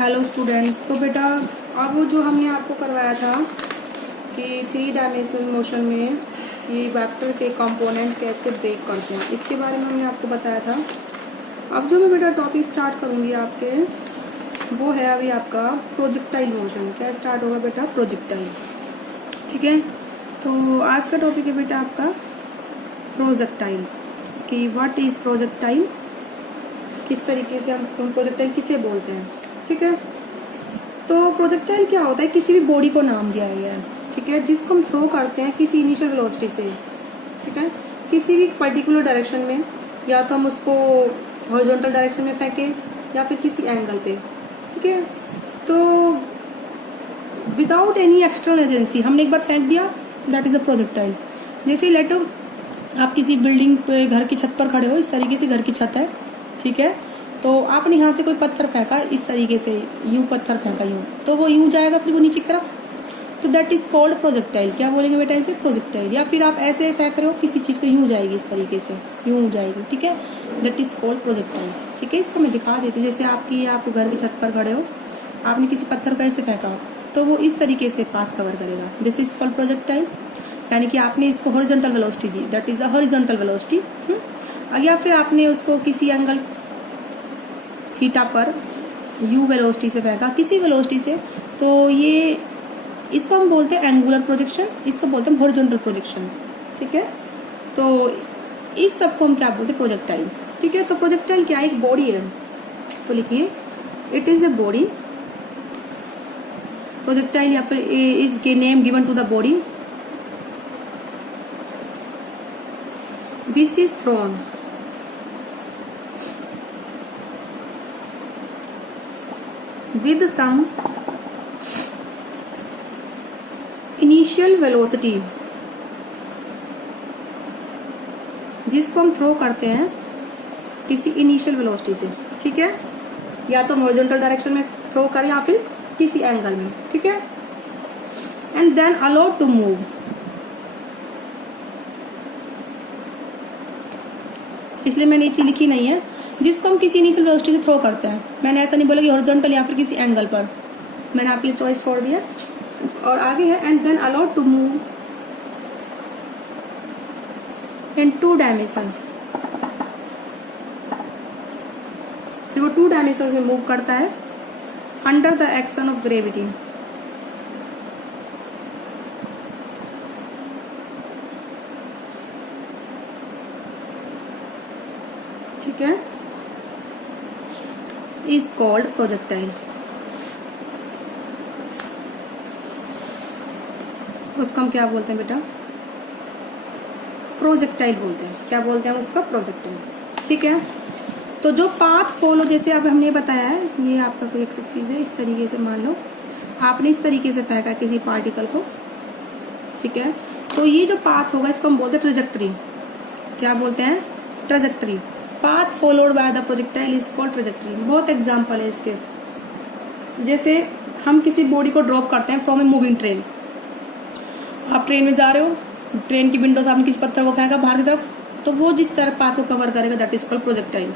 Hello students. तो बेटा अब वो जो हमने आपको करवाया था कि 3 डायमेंशनल मोशन में ये वेक्टर के कंपोनेंट कैसे ब्रेक करते हैं, इसके बारे में हमने आपको बताया था। अब जो मैं बेटा टॉपिक स्टार्ट करूँगी आपके, वो है अभी आपका प्रोजेक्टाइल मोशन। क्या स्टार्ट होगा बेटा? प्रोजेक्टाइल। ठीक है, तो आज का टॉपिक है बेटा आपका प्रोजेक्टाइल, कि व्हाट इज़ प्रोजेक्टाइल, किस तरीके से हम प्रोजेक्टाइल किसे बोलते हैं। ठीक है, तो प्रोजेक्टाइल क्या होता है? किसी भी बॉडी को नाम दिया गया है, ठीक है, जिसको हम थ्रो करते हैं किसी इनिशियल वेलोसिटी से, ठीक है, किसी भी पर्टिकुलर डायरेक्शन में, या तो हम उसको हॉरिजॉन्टल डायरेक्शन में फेंकें या फिर किसी एंगल पे। ठीक है, तो विदाउट एनी एक्सटर्नल एजेंसी हमने एक बार फेंक दिया, दैट इज अ प्रोजेक्टाइल। जैसे लेट आप किसी बिल्डिंग पे घर की छत पर खड़े हो, इस तरीके से घर की छत है, ठीक है, तो आपने यहाँ से कोई पत्थर फेंका इस तरीके से, यूं पत्थर फेंका यूं, तो वो यूं जाएगा फिर वो नीचे की तरफ, तो दैट इज कॉल्ड प्रोजेक्टाइल। क्या बोलेंगे बेटा इसे? प्रोजेक्टाइल। या फिर आप ऐसे फेंक रहे हो किसी चीज को, यूं जाएगी इस तरीके से, यूं जाएगी, ठीक है, दैट इज कॉल्ड प्रोजेक्टाइल। ठीक है, इसको मैं दिखा देती हूँ। जैसे आप घर की छत पर खड़े हो, आपने किसी पत्थर को ऐसे फेंका, तो वो इस तरीके से पाथ कवर करेगा, दिस इज कॉल्ड प्रोजेक्टाइल। यानी कि आपने इसको horizontal velocity the, that is a horizontal velocity. या फिर आपने उसको किसी एंगल थीटा पर यू वेलोसिटी से फेंका, किसी वेलोसिटी से, तो ये इसको हम बोलते हैं एंगुलर प्रोजेक्शन, इसको बोलते हैं हॉरिजॉन्टल प्रोजेक्शन। ठीक है, तो इस सब को हम क्या बोलते हैं? प्रोजेक्टाइल। ठीक है, तो प्रोजेक्टाइल क्या? एक बॉडी है, तो लिखिए it is a body. Projectile या फिर इज के name given to the body which is thrown with some initial velocity, जिसको हम थ्रो करते हैं किसी इनिशियल वेलोसिटी से। ठीक है, या तो हॉरिजॉन्टल डायरेक्शन में थ्रो करें या फिर किसी एंगल में। ठीक है, and then allowed to move. इसलिए मैंने ये चीज लिखी नहीं है, जिसको हम किसी इनिशियल वेलोसिटी से थ्रो करते हैं। मैंने ऐसा नहीं बोला कि हॉरिजॉन्टल या फिर किसी एंगल पर, मैंने आपके लिए चॉइस छोड़ दिया। और आगे है and then allowed to move in 2 dimension. फिर वो 2 डायमेंशन में मूव करता है under the action of gravity. ठीक है, is called projectile। उसको हम क्या बोलते हैं बेटा? प्रोजेक्टाइल बोलते हैं। क्या बोलते हैं उसका? प्रोजेक्टाइल। ठीक है, तो जो पाथ फॉलो, जैसे अब हमने बताया है, ये आपका कोई एक्सरसाइज है, इस तरीके से मान लो आपने इस तरीके से फेंका किसी पार्टिकल को, ठीक है, तो ये जो पाथ होगा इसको हम बोलते हैं ट्रेजेक्टरी। क्या बोलते हैं? Trajectory. Path followed by the projectile is called trajectory. बहुत एग्जांपल है इसके, जैसे हम किसी बॉडी को ड्रॉप करते हैं फ्रॉम ए मूविंग ट्रेन। आप ट्रेन में जा रहे हो, ट्रेन की विंडो से आपने किसी पत्थर को फेंका बाहर की तरफ, तो वो जिस तरह पाथ को कवर करेगा दैट इज कॉल्ड प्रोजेक्टाइल।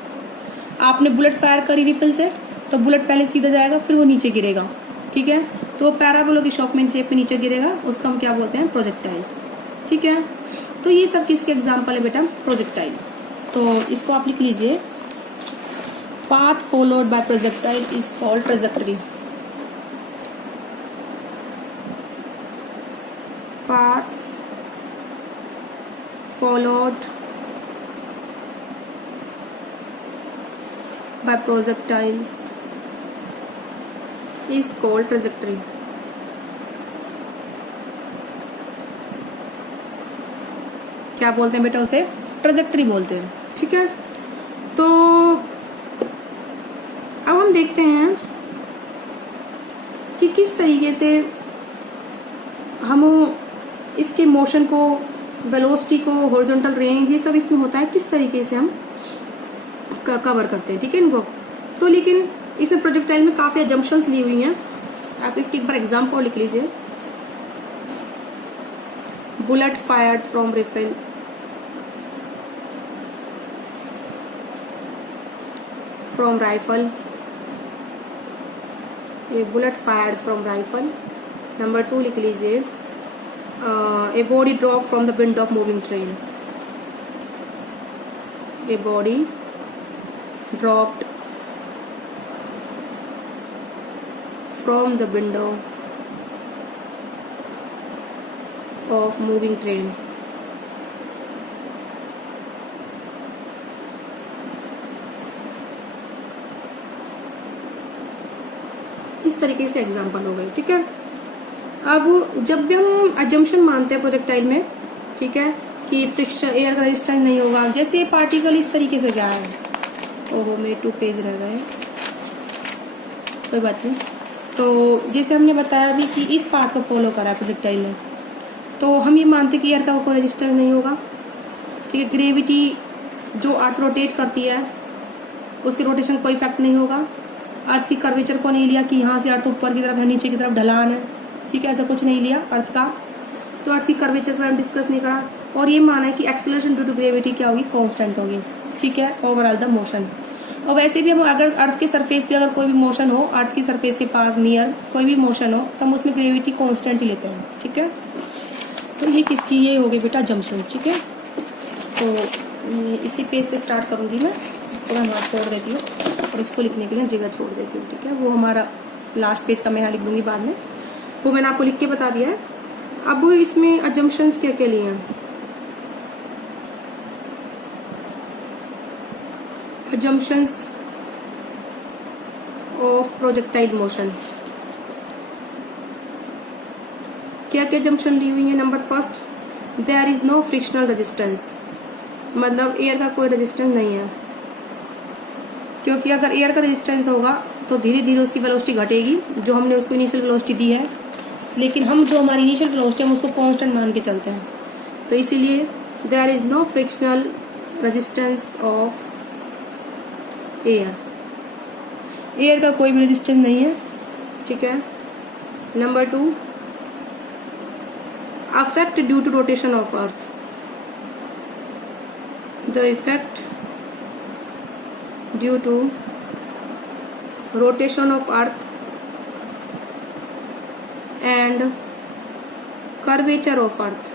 आपने बुलेट फायर करी रिफिल से, तो बुलेट पहले सीधा जाएगा फिर वो नीचे गिरेगा, ठीक है, तो पैराबोला की शॉकमेन शेप में नीचे गिरेगा, उसको हम क्या बोलते हैं? प्रोजेक्टाइल। ठीक है, तो ये सब किसके एग्जाम्पल है बेटा? प्रोजेक्टाइल। तो इसको आप लिख लीजिए, path followed by projectile is called trajectory. Path followed by projectile is called trajectory. क्या बोलते हैं बेटा उसे? ट्रेजेक्टरी बोलते हैं। ठीक है, तो अब हम देखते हैं कि किस तरीके से हम इसके मोशन को, वेलोसिटी को, हॉरिजॉन्टल रेंज, ये सब इसमें होता है, किस तरीके से हम कवर करते हैं। ठीक है इनको, तो लेकिन इसमें प्रोजेक्टाइल में काफी अजम्पशंस ली हुई हैं। आप इसकी एक बार एग्जाम्पल लिख लीजिए। Bullet fired from refill, from rifle A bullet fired from rifle. Number 2 लिख लीजिए a body drop from the window of moving train. A body dropped from the window of moving train. इस तरीके से example हो गए, ठीक है। अब जब भी हम अजम्पशन मानते हैं प्रोजेक्टाइल में, ठीक है, कि फ्रिक्शन एयर का रेजिस्टेंस नहीं होगा, जैसे ये पार्टिकल इस तरीके से गया है, ओहो मेरे 2 पेज रह गए, कोई बात नहीं। तो जैसे हमने बताया अभी कि इस पाथ को फॉलो करा है प्रोजेक्टाइल ने, तो हम ये मानते कि एयर का कोई रेजिस्टेंस नहीं होगा, ठीक है। ग्रेविटी जो अर्थ रोटेट करती है उसके रोटेशन कोई इफेक्ट नहीं होगा। अर्थ की कर्वेचर को नहीं लिया कि यहाँ से अर्थ ऊपर की तरफ है, नीचे की तरफ ढलान है, ठीक है, ऐसा कुछ नहीं लिया अर्थ का। तो अर्थ की कर्वेचर पर हम डिस्कस नहीं करा। और ये माना है कि एक्सेलरेशन ड्यू टू ग्रेविटी क्या होगी, कांस्टेंट होगी, ठीक है, ओवरऑल द मोशन। और वैसे भी हम अगर अर्थ के सरफेस पे अगर कोई भी मोशन हो, अर्थ की सरफेस के पास नियर कोई भी मोशन हो, तो हम उसमें ग्रेविटी कांस्टेंट ही लेते हैं, ठीक है। तो ये किसकी, ये हो गई बेटा जंक्शन, ठीक है। तो इसी पेज से स्टार्ट करूंगी मैं, इसको मैं वहाँ छोड़ देती हूँ और इसको लिखने के लिए जगह छोड़ देती हूँ, ठीक है। वो हमारा लास्ट पेज का मैं यहाँ लिख दूंगी बाद में, वो मैंने आपको लिख के बता दिया है। अब इसमें अजम्पशंस क्या क्या लिए हैं। अजम्पशंस ऑफ प्रोजेक्टाइल मोशन, क्या क्या जंक्शन ली हुई है। Number first, there is no frictional resistance, मतलब एयर का कोई रेजिस्टेंस नहीं है, क्योंकि अगर एयर का रेजिस्टेंस होगा तो धीरे धीरे उसकी वेलोसिटी घटेगी, जो हमने उसको इनिशियल वेलोसिटी दी है, लेकिन हम जो हमारी इनिशियल वेलोसिटी हम उसको कांस्टेंट मान के चलते हैं। तो इसीलिए there is no frictional resistance of air, air का कोई भी रेजिस्टेंस नहीं है, ठीक है। Number 2, affect due to rotation of earth, the effect due to rotation of earth and curvature of earth.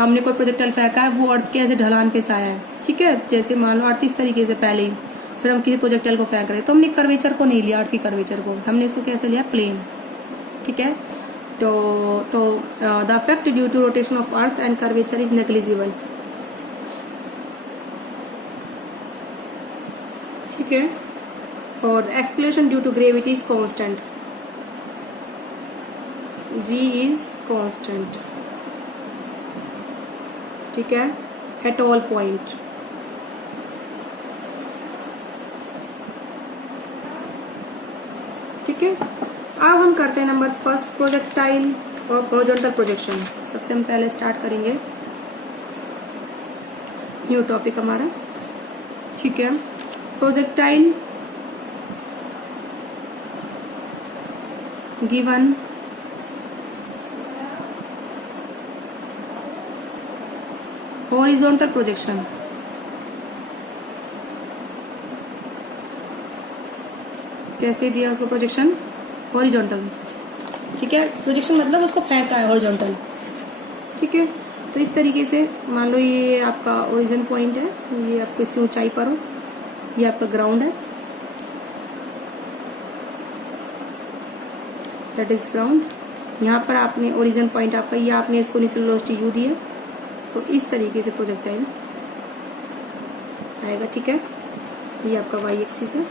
हमने कोई प्रोजेक्टाइल फेंका है, वो अर्थ के ऐसे ढलान पे से आया है, ठीक है। जैसे मान लो अर्थ इस तरीके से पहले ही, फिर हम किसी प्रोजेक्टाइल को फेंक रहे हैं, तो हमने कर्वेचर को नहीं लिया, अर्थ की कर्वेचर को, हमने इसको कैसे लिया, प्लेन, ठीक है। तो the effect due to rotation of earth and curvature is negligible, ठीक है। और acceleration due to gravity is constant, g is constant, ठीक है, एट ऑल पॉइंट। ठीक है, अब हम करते हैं नंबर फर्स्ट, प्रोजेक्टाइल और हॉरिजॉन्टल प्रोजेक्शन। सबसे हम पहले स्टार्ट करेंगे, न्यू टॉपिक हमारा, ठीक है। प्रोजेक्टाइल गिवन हॉरिजॉन्टल प्रोजेक्शन, कैसे दिया उसको प्रोजेक्शन, हॉरिजॉन्टल, ठीक है। प्रोजेक्शन मतलब उसको फेंका है, हॉरिजॉन्टल, ठीक है। तो इस तरीके से मान लो ये आपका ओरिजिन पॉइंट है, ये आपको इसी ऊंचाई पर हो, ये आपका ग्राउंड है, दैट इज ग्राउंड। यहाँ पर आपने ओरिजिन पॉइंट आपका, ये आपने इसको इनिशियल वेलोसिटी u दी है, तो इस तरीके से प्रोजेक्टाइल आएगा, ठीक है। ये आपका y एक्सिस है,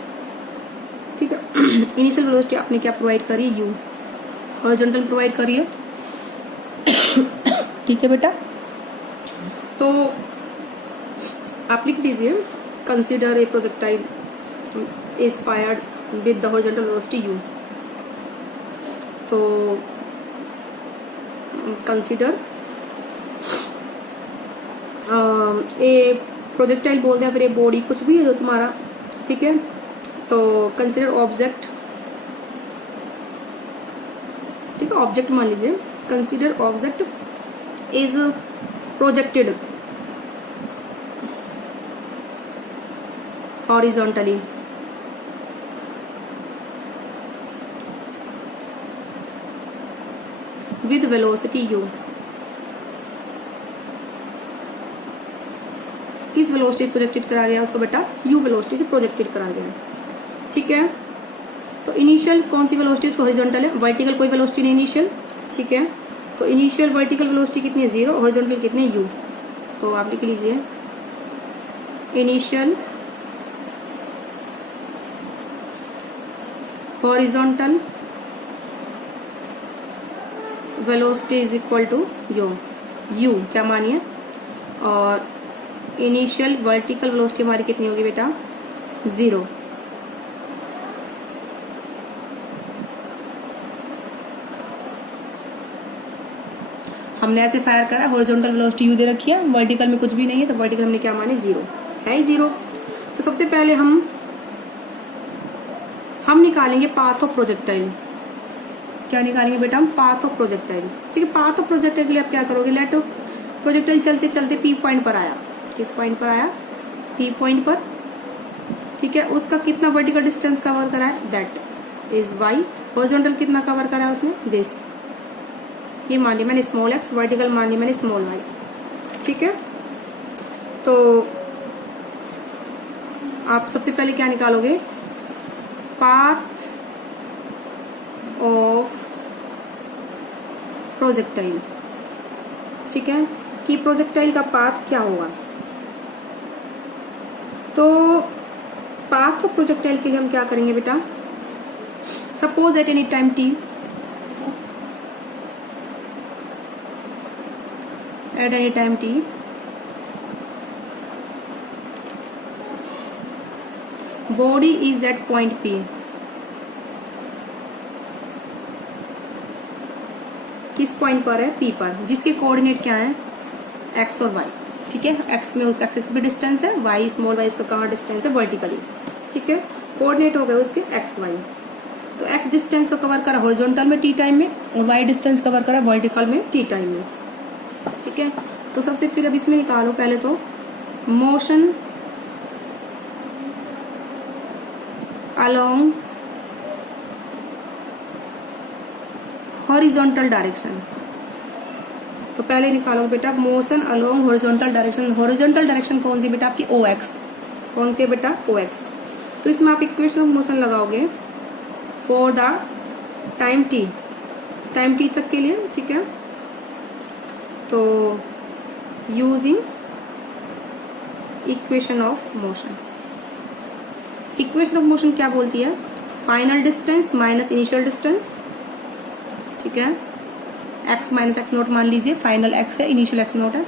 ठीक है। इनिशियल वेलोसिटी आपने क्या प्रोवाइड करी, u, हॉरिजॉन्टल प्रोवाइड करिए, ठीक है बेटा। तो आप लिख दीजिए, consider a projectile is fired with the horizontal velocity u। तो कंसिडर ए प्रोजेक्टाइल बोलते हैं, फिर ए बॉडी कुछ भी है जो तुम्हारा, ठीक है। तो कंसिडर ऑब्जेक्ट, ठीक है, ऑब्जेक्ट मान लीजिए, consider object is projected horizontally, with velocity u। किस वेलोसिटी से प्रोजेक्टेड करा गया उसको बेटा? u वेलोसिटी से प्रोजेक्टेड करा गया। ठीक है, तो इनिशियल कौन सी वेलोसिटी? हॉरिजॉन्टल है, वर्टिकल कोई वेलोसिटी नहीं इनिशियल। ठीक है, तो इनिशियल वर्टिकल वेलोसिटी कितनी है? 0। हॉरिजॉन्टल कितनी है? u। तो आप लिख लीजिए initial horizontal velocity is equal to u क्या मानिए, और इनिशियल वर्टिकल वेलोसिटी हमारी कितनी होगी बेटा? 0। हमने ऐसे फायर करा, हॉरिजॉन्टल वेलोसिटी u दे रखी है, वर्टिकल में कुछ भी नहीं है, तो वर्टिकल हमने क्या माने? 0 है, 0। तो सबसे पहले हम निकालेंगे पाथ ऑफ प्रोजेक्टाइल। क्या निकालेंगे बेटा? हम पाथ ऑफ प्रोजेक्टाइल। ठीक है, पाथ ऑफ प्रोजेक्टाइल के लिए आप क्या करोगे? लेट प्रोजेक्टाइल चलते चलते P पॉइंट पर आया। किस पॉइंट पर आया? P पॉइंट पर। ठीक है, उसका कितना वर्टिकल डिस्टेंस कवर करा है? That is y। हॉरिजॉन्टल कितना कवर करा है उसने? दिस। ये मान लिया मैंने स्मॉल x, वर्टिकल मान लिया मैंने स्मॉल y। ठीक है, तो आप सबसे पहले क्या निकालोगे? Path of projectile. ठीक है, कि प्रोजेक्टाइल का पाथ क्या होगा? तो पाथ ऑफ प्रोजेक्टाइल के लिए हम क्या करेंगे बेटा? Suppose at any time t, at any time t, body is at point P। किस पॉइंट पर है? P पर, जिसके कोऑर्डिनेट क्या है? x और y। ठीक है, x में उस एक्सिस पे डिस्टेंस है, y स्मॉल y इसका कहाँ डिस्टेंस है? वर्टिकली। ठीक है, कोऑर्डिनेट हो गए उसके x y। तो x डिस्टेंस तो कवर करा हॉरिजॉन्टल में t टाइम में, और y डिस्टेंस कवर करा वर्टिकल में t टाइम में। ठीक है, तो सबसे फिर अब इसमें निकालो पहले तो मोशन अलोंग हॉरिजॉन्टल डायरेक्शन। तो पहले निकालो बेटा motion along horizontal direction. Horizontal direction कौन सी बेटा? आपकी OX। कौन सी है बेटा? OX। तो इसमें आप इक्वेशन ऑफ मोशन लगाओगे for the time t, time t तक के लिए। ठीक है, तो using equation of motion. Equation of motion क्या बोलती है? Final distance minus initial distance. ठीक है, x माइनस एक्स नोट मान लीजिए, फाइनल x है, इनिशियल x नोट है,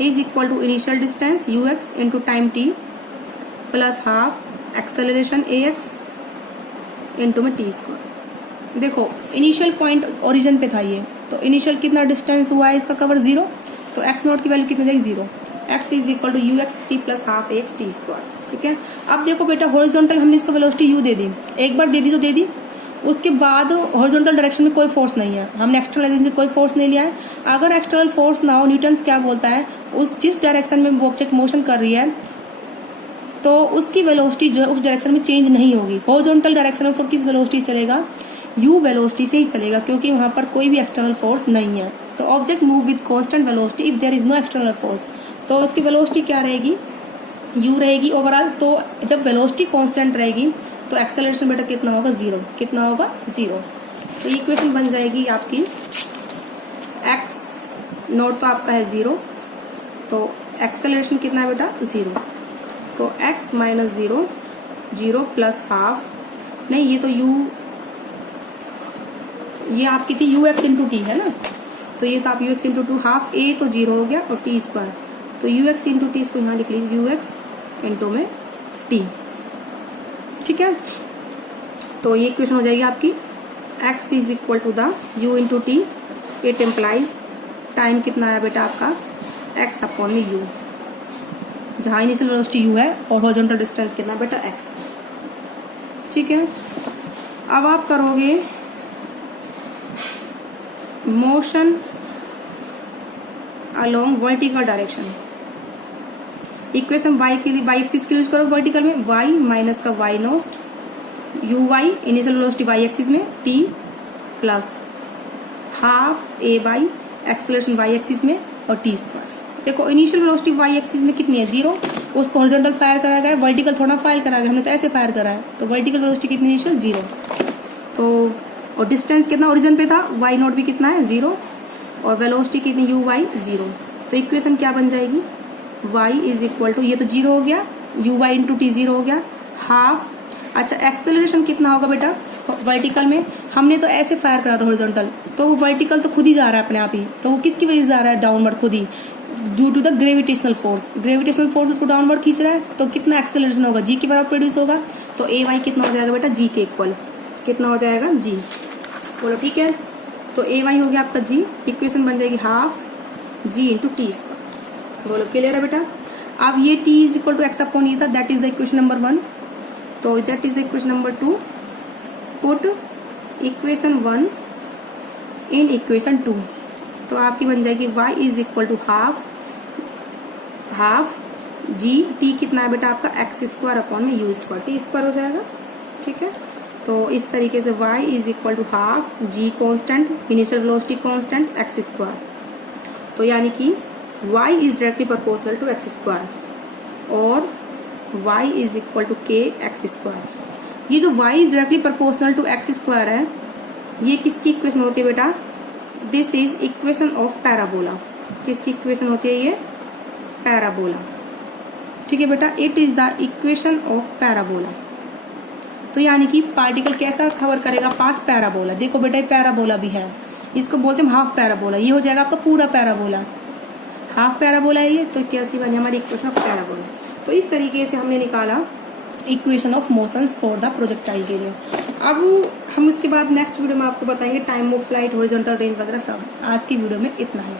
is equal to initial distance ux into time t plus half acceleration ax into में t स्क्वायर। देखो इनिशियल पॉइंट ओरिजिन पे था ये, तो इनिशियल कितना डिस्टेंस हुआ है इसका कवर? 0। तो x नोट की वैल्यू कितनी जाएगी? 0। x is equal to ux t plus half ax t square. ठीक है, अब देखो बेटा हॉरिजॉन्टल हमने इसको वेलोसिटी u दे दी, एक बार दे दी तो दे दी, उसके बाद हॉरिजॉन्टल डायरेक्शन में कोई फोर्स नहीं है, हमने एक्सटर्नल एजेंसी से कोई फोर्स नहीं लिया है। अगर एक्सटर्नल फोर्स ना हो, न्यूटन्स क्या बोलता है? उस जिस डायरेक्शन में वो ऑब्जेक्ट मोशन कर रही है तो उसकी वेलोसिटी जो है उस डायरेक्शन में चेंज नहीं होगी। हॉरिजॉन्टल डायरेक्शन में किस वेलोसिटी चलेगा? u वेलोसिटी से ही चलेगा, क्योंकि वहां पर कोई भी एक्सटर्नल फोर्स नहीं है। तो object move with constant velocity if there is no external force. तो उसकी वेलोसिटी क्या रहेगी? u रहेगी ओवरऑल। तो जब वेलोसिटी कांस्टेंट रहेगी तो एक्सेलरेशन बेटा कितना होगा? 0। कितना होगा? 0। तो इक्वेशन बन जाएगी आपकी x नोट तो आपका है 0, तो एक्सेलरेशन कितना है बेटा? 0। तो x माइनस 0, 0 प्लस हाफ, नहीं ये तो ये आपकी थी ux इंटू टी है ना, तो ये तो आप ux इंटू 2 हाफ a तो 0 हो गया और t स्क्वायर, तो ux इंटू टी इसको यहाँ लिख लीजिए ux इंटू में t। ठीक है, तो ये इक्वेशन हो जाएगी आपकी x is equal to the u into t. It implies time कितना आया बेटा आपका? x अपॉन में u, जहाँ इनिशियल वेलोसिटी u है और हॉरिजॉन्टल डिस्टेंस कितना बेटा? x। ठीक है, अब आप करोगे motion along vertical direction. Equation y के लिए y एक्सिस के लिए यूज करो वर्टिकल में, y माइनस का y naught u y initial velocity y axis में t plus half a by acceleration y axis में और टी स्क्वायर। देखो इनिशियल वेलोसिटी वाई एक्सिस में कितनी है 0, उसको हॉरिजॉन्टल फायर करा गया है, वर्टिकल थोड़ा फायर करा गया, हमने तो ऐसे फायर करा है, तो वर्टिकल वेलोसिटी कितनी इनिशियल 0। तो और डिस्टेंस कितना ओरिजिन पे था, वाई नॉट भी कितना है 0, और वेलोसिटी कितनी यू वाई 0। तो इक्वेशन क्या बन जाएगी, y इज इक्वल टू, ये तो 0 हो गया, यू वाई इंटू टी 0 हो गया, हाफ। अच्छा एक्सेलरेशन कितना होगा बेटा वर्टिकल में, हमने तो ऐसे फायर करा था हॉरिजॉन्टल, तो वो वर्टिकल तो खुद ही जा रहा है अपने आप ही, तो वो किसकी वजह से जा रहा है, डाउनवर्ड खुद ही, due to the gravitational force. Gravitational force उसको डाउनवर्ड खींच रहा है, तो कितना एक्सेलरेशन होगा, जी के बराबर प्रोड्यूस होगा। तो ए वाई कितना हो जाएगा बेटा, जी के इक्वल, कितना हो जाएगा जी, बोलो ठीक है। तो ए वाई हो गया आपका जी, इक्वेशन बन जाएगी half g into t square. बोलो क्लियर है बेटा। अब ये t is equal to x upon ये था, that is the equation number 1। तो that is the equation number 2। Put equation 1 in equation 2, तो आपकी बन जाएगी y is equal to half g, t कितना है बेटा आपका एक्स स्क्वायर अपॉन में यू स्क्वायर, टी स्क्वायर हो जाएगा, ठीक है। तो इस तरीके से y is equal to half g constant, initial velocity constant, x square. तो यानी कि y is directly proportional to x square और y is equal to k x square. ये जो y is directly proportional to x square है, ये किसकी equation होती है बेटा, this is equation of parabola. किसकी इक्वेशन होती है ये, पैराबोला, ठीक है बेटा, it is the equation of parabola. तो यानी कि पार्टिकल कैसा कवर करेगा पाथ, पैराबोला। देखो बेटा ये पैराबोला भी है, इसको बोलते हैं हाफ पैराबोला, ये हो जाएगा आपका पूरा पैराबोला, हाफ पैराबोला है ये, तो कैसी बनी हमारी इक्वेशन ऑफ पैराबोला। तो इस तरीके से हमने निकाला equation of motions for the projectile के लिए। अब हम उसके बाद नेक्स्ट वीडियो में आपको बताएंगे time of flight, horizontal range वगैरह सब। आज की वीडियो में इतना है।